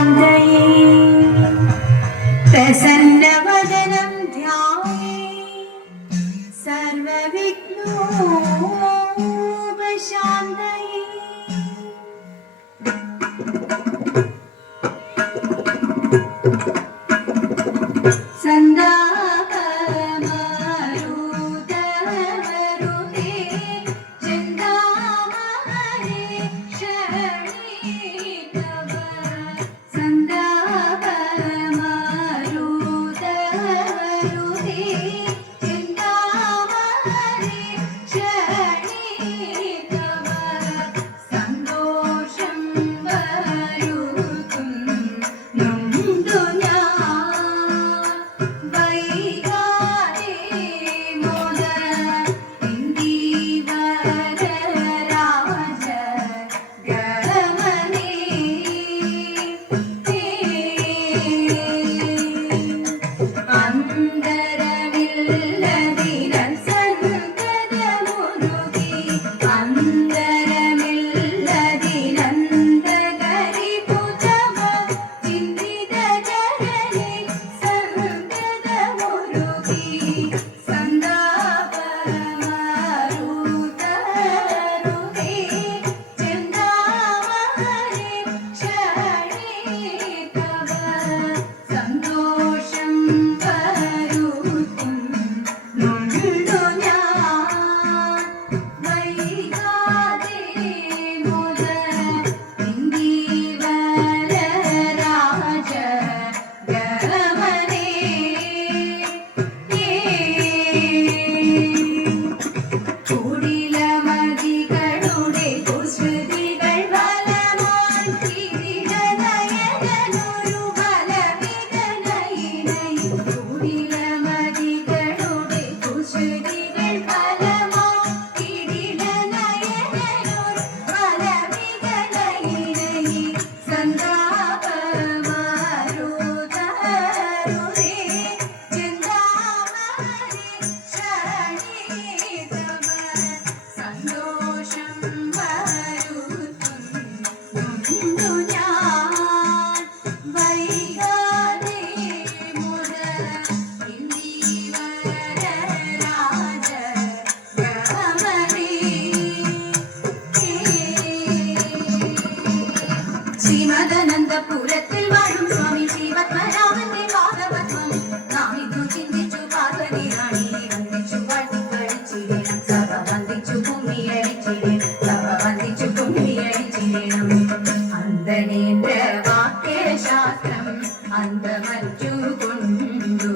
शान्तये प्रसन्नवदनं ध्याये सर्वविघ्नोपशान्तये। ശ്രീമദനന്ദപുരത്തിൽ വാഴും സ്വാമി ശ്രീപത്മനാഭന്റെ പാദപത്മം നാം ഇന്നു ചിന്തിച്ചു പാർവതി റാണിയെ വന്ദിച്ചു പാട്ടിക്കളിച്ചിടണം സഭ വന്ദിച്ചു കുമ്മിയടിച്ചിടണം അന്തനേന്ദ്ര വാക്യശാസ്ത്രം അന്തമറ്റു കൊണ്ടു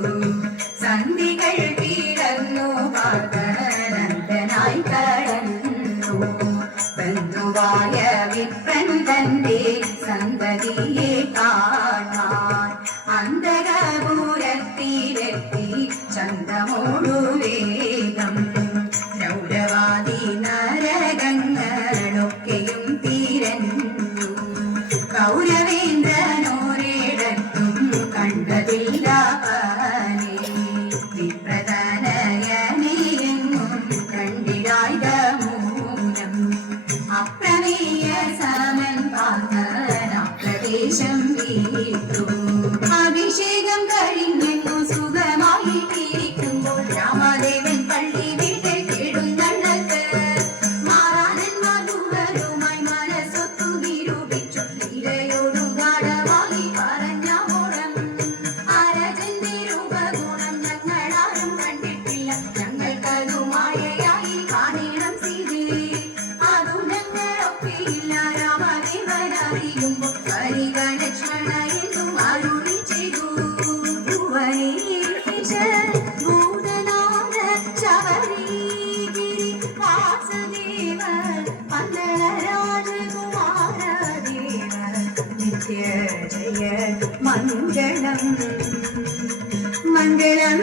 സന്ധികൾ കീഴന്നു പാർവനന്ദനായി കടന്നു ബന്ധുവായ വിപ്രൻ തന്റെ സന്തതിയെ കാണാൻ അന്തരപുരത്തിലെത്തി ചന്തമോടു വേഗം രൗരവാദി നരകങ്ങളൊക്കെയും തിരഞ്ഞു കൗരവേന്ദ്രനോരിടത്തും കണ്ടതില്ല വിപ്രതനയനെയെങ്ങും കണ്ടിടായ മൂലം അപ്രമേയ സമൻ പ്രവേശം വീട്ടു അഭിഷേകം കഴിഞ്ഞെങ്ങു സുഖമായി ഇരിക്കുമ്പോൾ രാമദേവൻ പള്ളി വീട്ടിൽ കേടുന്നണ്ണത്ത് മാറാനന്മാർ ദൂരവുമായി മനസ്സൊത്തു നിരൂപിച്ചു ഇരയോടു ഗാഠമായി പറഞ്ഞ ഓണം അരജന്റെ രൂപഗുണം ഞങ്ങളാരും കണ്ടിട്ടില്ല ഞങ്ങൾക്കതു മായയായി കാണണം സീതേ അതു ഞങ്ങളൊക്കെയില്ല രാമദേവനറിയുമ്പോൾ ലക്ഷ്മണ എന്നും അരുളി ചെയ്തു ഭൂതനാഥ ശബരിഗിരി വാസുദേവ പന്തള രാജകുമാരദേവ നിത്യ ജയ മംഗളം മംഗളം